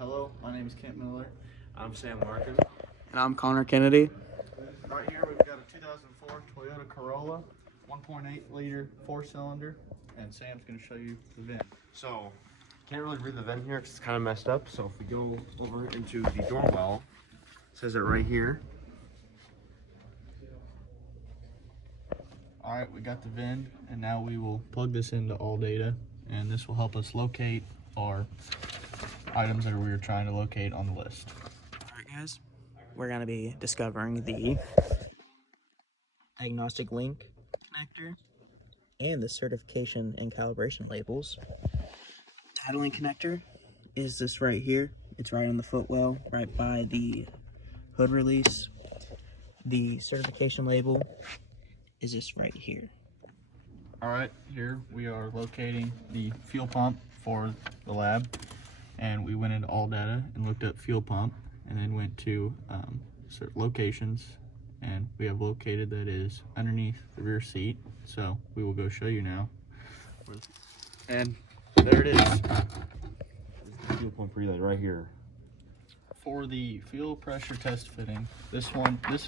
Hello, my name is Kent Miller. I'm Sam Larkin. And I'm Connor Kennedy. Right here we've got a 2004 Toyota Corolla, 1.8 liter 4-cylinder, and Sam's going to show you the VIN. So, can't really read the VIN here because it's kind of messed up. So if we go over into the door well, it says it right here. All right, we got the VIN, and now we will plug this into All Data, and this will help us locate our items that we are trying to locate on the list. All right, guys, we're going to be discovering the diagnostic link connector and the certification and calibration labels. Titling connector is this right here. It's right on the footwell, right by the hood release. The certification label is this right here. All right, here we are locating the fuel pump for the lab, and we went into All Data and looked up fuel pump, and then went to certain locations, and we have located that is underneath the rear seat. So we will go show you now, and there it is. Fuel pump relay right here. For the fuel pressure test fitting, this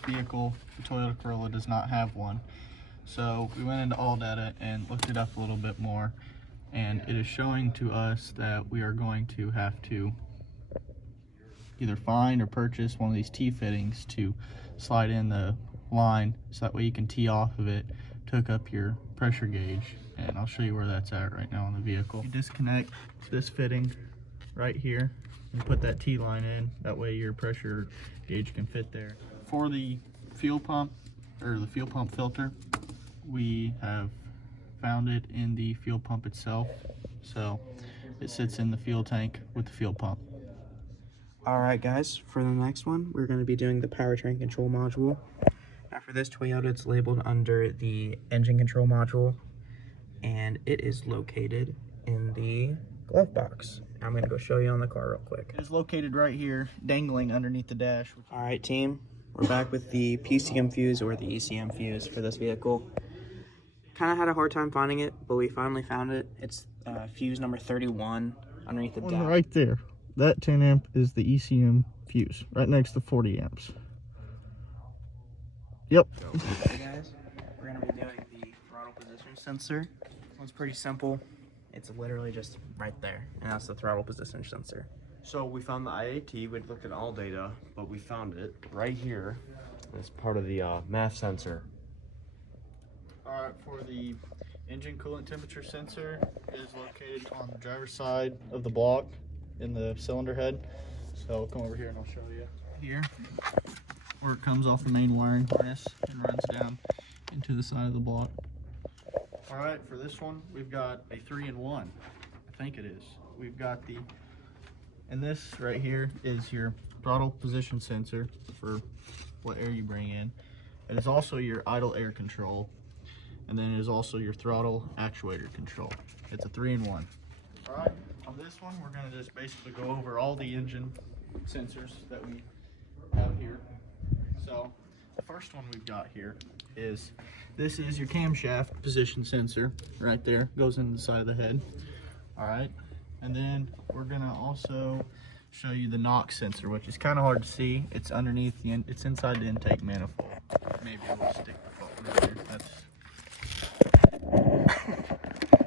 vehicle, the Toyota Corolla, does not have one. So we went into All Data and looked it up a little bit more, and it is showing to us that we are going to have to either find or purchase one of these T-fittings to slide in the line, so that way you can tee off of it to hook up your pressure gauge. And I'll show you where that's at right now on the vehicle. You disconnect this fitting right here and put that T-line in, that way your pressure gauge can fit there. For the fuel pump, or the fuel pump filter, we have found it in the fuel pump itself, so it sits in the fuel tank with the fuel pump. All right, guys, for the next one, we're going to be doing the powertrain control module. Now for this Toyota, it's labeled under the engine control module, and it is located in the glove box. I'm going to go show you on the car real quick. It is located right here, dangling underneath the dash. All right, team, we're back with the PCM fuse, or the ECM fuse, for this vehicle. Kind of had a hard time finding it, but we finally found it. It's fuse number 31 underneath the dash. Right there. That 10 amp is the ECM fuse, right next to 40 amps. Yep. Okay, guys, we're going to be doing the throttle position sensor. This one's pretty simple. It's literally just right there, and that's the throttle position sensor. So we found the IAT. We looked at All Data, but we found it right here. It's part of the math sensor. All right, for the engine coolant temperature sensor, it is located on the driver's side of the block in the cylinder head. So I'll come over here and I'll show you. Here, where it comes off the main wiring harness and runs down into the side of the block. All right, for this one, we've got a 3-in-1. I think it is. We've got and this right here is your throttle position sensor for what air you bring in. It is also your idle air control, and then it is also your throttle actuator control. It's a 3-in-1. All right, on this one, we're gonna just basically go over all the engine sensors that we have here. So the first one we've got here is, this is your camshaft position sensor right there, goes in the side of the head. All right, and then we're gonna also show you the knock sensor, which is kind of hard to see. It's underneath it's inside the intake manifold. Maybe we'll stick the phone in there.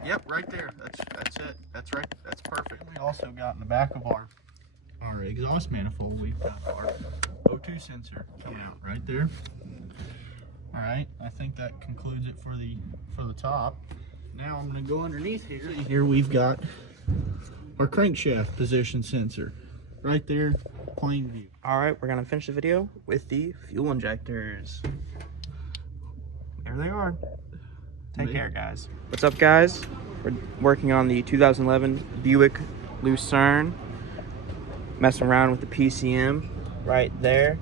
Yep, right there. That's it. That's right. That's perfect. We also got in the back of our exhaust manifold, we've got our O2 sensor coming out right there. All right, I think that concludes it for the top. Now I'm going to go underneath here. Here we've got our crankshaft position sensor right there, plain view. All right, we're going to finish the video with the fuel injectors. There they are. Take care, guys. What's up, guys? We're working on the 2011 Buick Lucerne. Messing around with the PCM right there.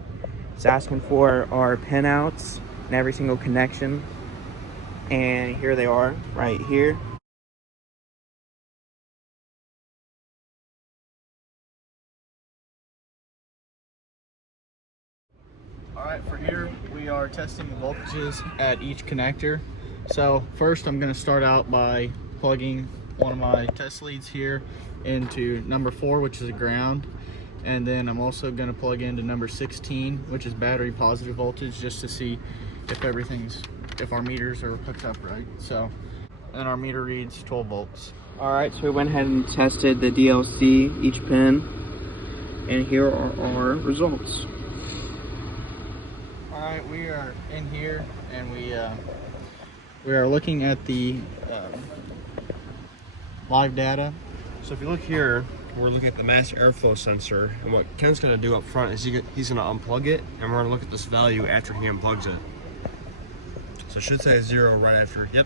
It's asking for our pinouts and every single connection. And here they are, right here. All right, for here, we are testing the voltages at each connector. So first I'm gonna start out by plugging one of my test leads here into number 4, which is a ground. And then I'm also going to plug into number 16, which is battery positive voltage, just to see if our meters are hooked up right. So, and our meter reads 12 volts. Alright, so we went ahead and tested the DLC, each pin, and here are our results. Alright, we are in here, and we are looking at the live data. So if you look here, we're looking at the mass airflow sensor, and what Ken's going to do up front is he's going to unplug it, and we're going to look at this value after he unplugs it. So it should say 0 right after, yep.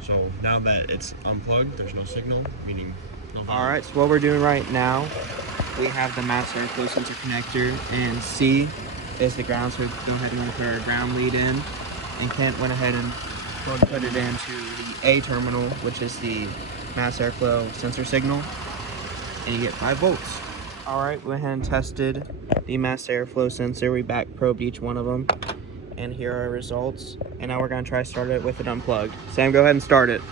So now that it's unplugged, there's no signal, meaning no value. Alright, so what we're doing right now, we have the mass airflow sensor connector, and C is the ground, so we go ahead and put our ground lead in, and Kent went ahead and put it into the A terminal, which is the mass airflow sensor signal, and you get 5 volts. Alright, we went ahead and tested the mass airflow sensor. We back probed each one of them, and here are our results. And now we're going to try to start it with it unplugged. Sam, go ahead and start it.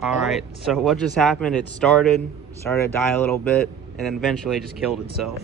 Alright, so what just happened, it started to die a little bit, and then eventually it just killed itself.